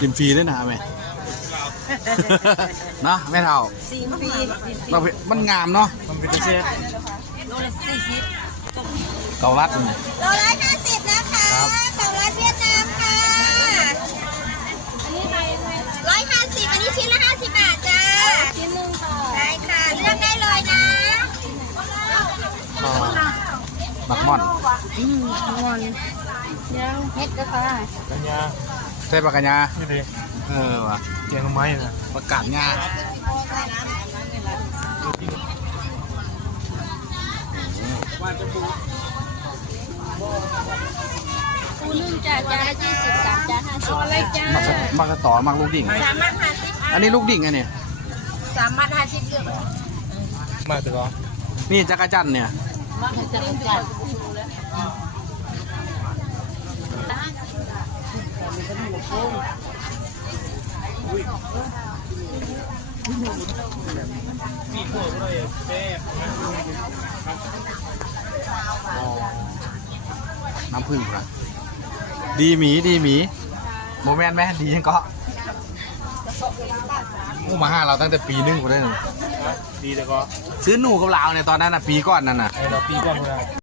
กินฟรีด้วยนะแม่เนาะไม่เท่า ซีมปี เรามันงามเนาะ มันเป็นเชฟ โลละ40 เกาลัดนี่ โลละ50นะคะเกาลัดเวียดนามค่ะอันนี้ไป150อันนี้ชิ้นละ50 บาทจ้าชิ้นนึงต่อได้ค่ะเลือกได้เลยนะ บักม่อน งอนยังเฮ็ดก็ค่ะ กัญญา ใช่ปะกัญญา ไม่ดี ว่ะ เกียงไม้นะ ประกาศงา ปูนึ่งจ้าจ้า20 3จ้า50เอาอะไรจ้า มักกระต่อมักลูกดิ่ง 350 อันนี้ลูกดิ่งไงเนี่ย 350เลือก มาแต่ก็ นี่จักรจันทร์เนี่ย มาจะเป็นจ้า มีพวกเลยเชฟ น้ำผึ้งครับดีหมีโมแมนไหมดียังก็โอ้มาห้าเราตั้งแต่ปีนึงกูได้หนึ่ง ดีแต่ก็ ซื้อหนูกับลาวเนี่ยตอนนั้นน่ะปีก่อนนั่นน่ะ ไอเราปีก่อนเลย